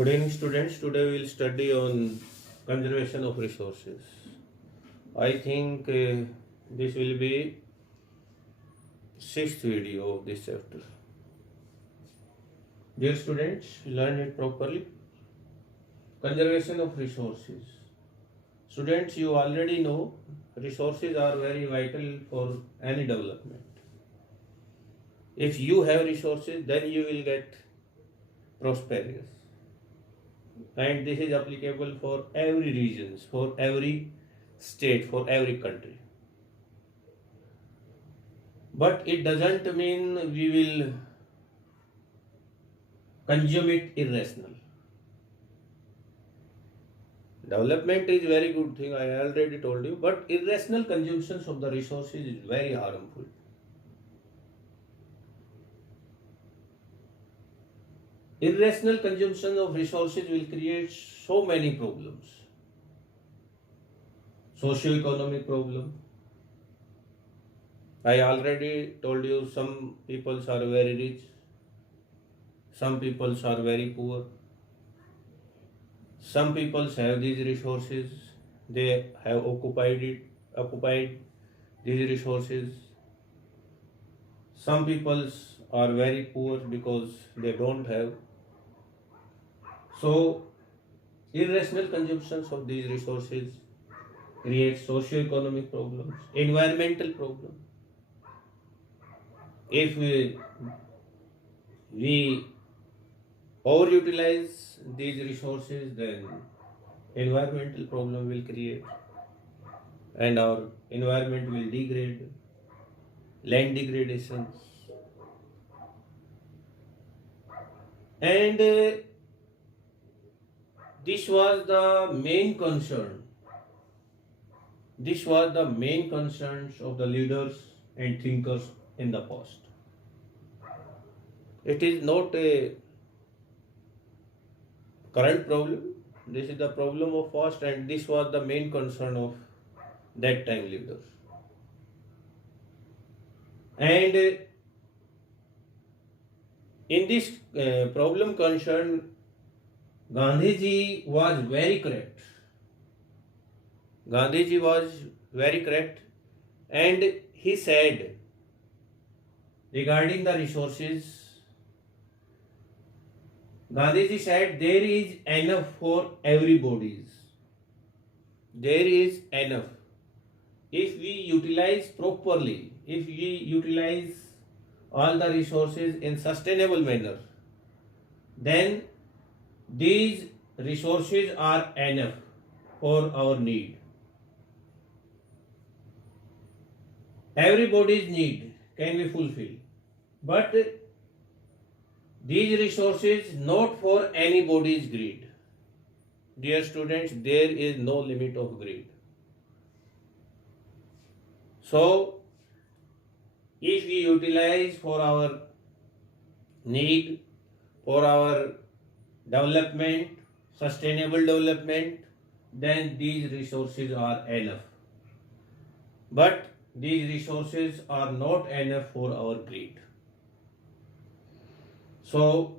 Good evening, students. Today we will study on conservation of resources. I think this will be sixth video of this chapter. Dear students, learn it properly. Conservation of resources. Students, you already know resources are very vital for any development. If you have resources, then you will get prosperous. And this is applicable for every regions, for every state, for every country. But it doesn't mean we will consume it irrational. Development is very good thing, I already told you, but irrational consumptions of the resources is very harmful. Irrational consumption of resources will create so many problems. Socio-economic problem. I already told you some people are very rich, some people are very poor. Some people have these resources, they have occupied these resources. Some people are very poor because they don't have. So, irrational consumptions of these resources create socio-economic problems, environmental problems. If we overutilize these resources, then environmental problem will create, and our environment will degrade, land degradation, and this was the main concern. This was the main concerns of the leaders and thinkers in the past. It is not a current problem. This is the problem of past, and this was the main concern of that time leaders. And in this problem concern, Gandhiji was very correct. Gandhiji was very correct, and he said regarding the resources, Gandhiji said there is enough for everybody's. There is enough. If we utilize properly, if we utilize all the resources in sustainable manner, then these resources are enough for our need. Everybody's need can be fulfilled, but these resources not for anybody's greed. Dear students, there is no limit of greed. So, if we utilize for our need, for our development, sustainable development, then these resources are enough. But these resources are not enough for our greed. So,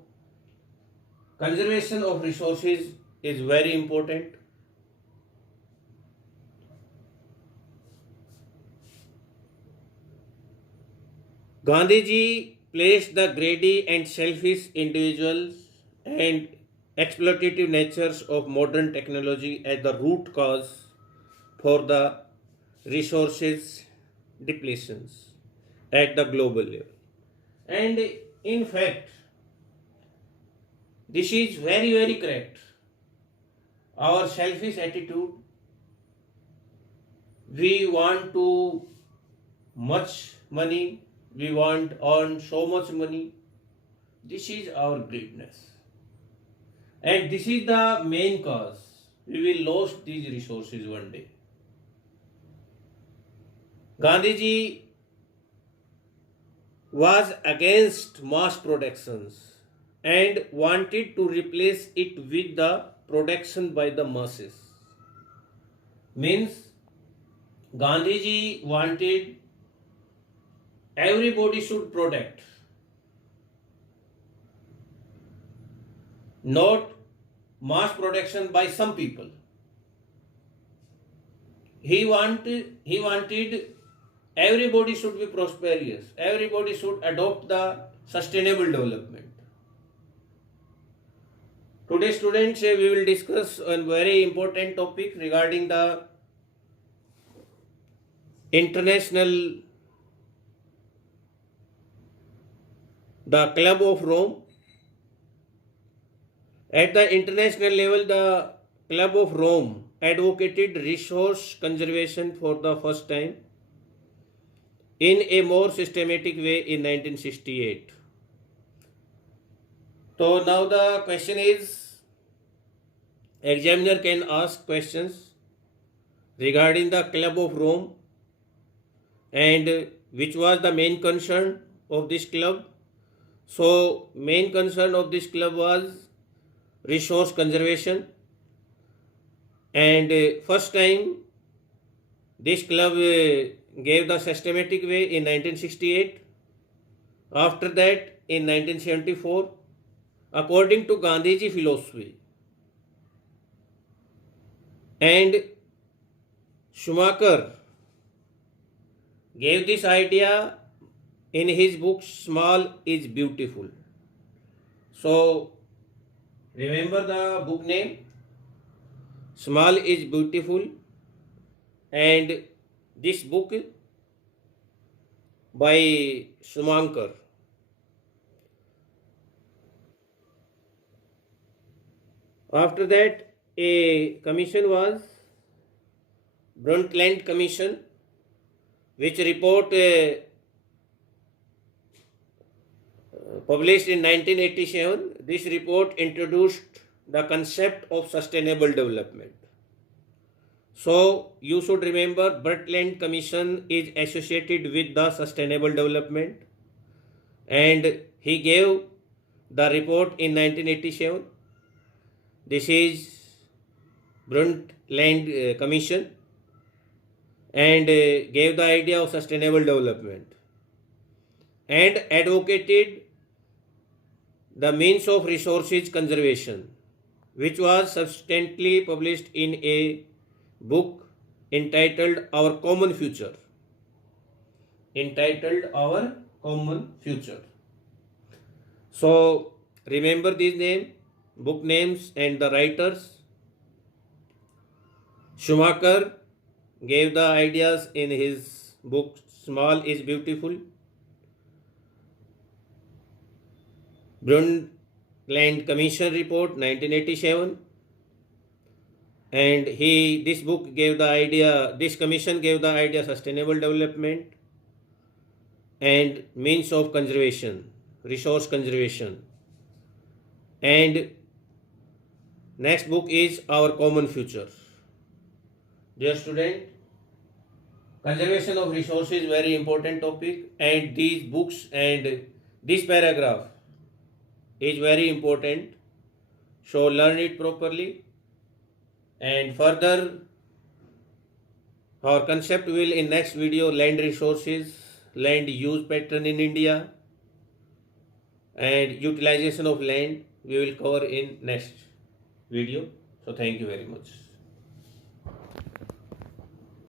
conservation of resources is very important. Gandhiji placed the greedy and selfish individuals and exploitative natures of modern technology as the root cause for the resources depletions at the global level. And in fact, this is very, very correct. Our selfish attitude, we want to much money, we want earn so much money. This is our greediness. And this is the main cause. We will lose these resources one day. Gandhiji was against mass productions and wanted to replace it with the production by the masses. Means Gandhiji wanted everybody should product, not mass production by some people. He wanted everybody should be prosperous, everybody should adopt the sustainable development. Today, students, we will discuss a very important topic regarding the Club of Rome. At the international level, the Club of Rome advocated resource conservation for the first time in a more systematic way in 1968. So now the question is, examiner can ask questions regarding the Club of Rome and which was the main concern of this club. So main concern of this club was resource conservation, and first time this club gave the systematic way in 1968. After that, in 1974, according to Gandhiji philosophy, and Schumacher gave this idea in his book Small is Beautiful. So remember the book name, Small is Beautiful, and this book by Schumacher. After that, a commission was Brundtland Commission, which report published in 1987. This report introduced the concept of sustainable development. So you should remember Brundtland Commission is associated with the sustainable development, and he gave the report in 1987. This is Brundtland Commission, and gave the idea of sustainable development and advocated the means of resources conservation, which was subsequently published in a book entitled Our Common Future. So remember these book names and the writers. Schumacher gave the ideas in his book Small is Beautiful. Brundtland Commission report 1987, and this commission gave the idea sustainable development and means of conservation, resource conservation. And next book is Our Common Future. Dear student, conservation of resources is very important topic, and these books and this paragraph is very important. So learn it properly, and further our concept will in next video, land resources, land use pattern in India, and utilization of land we will cover in next video. So thank you very much.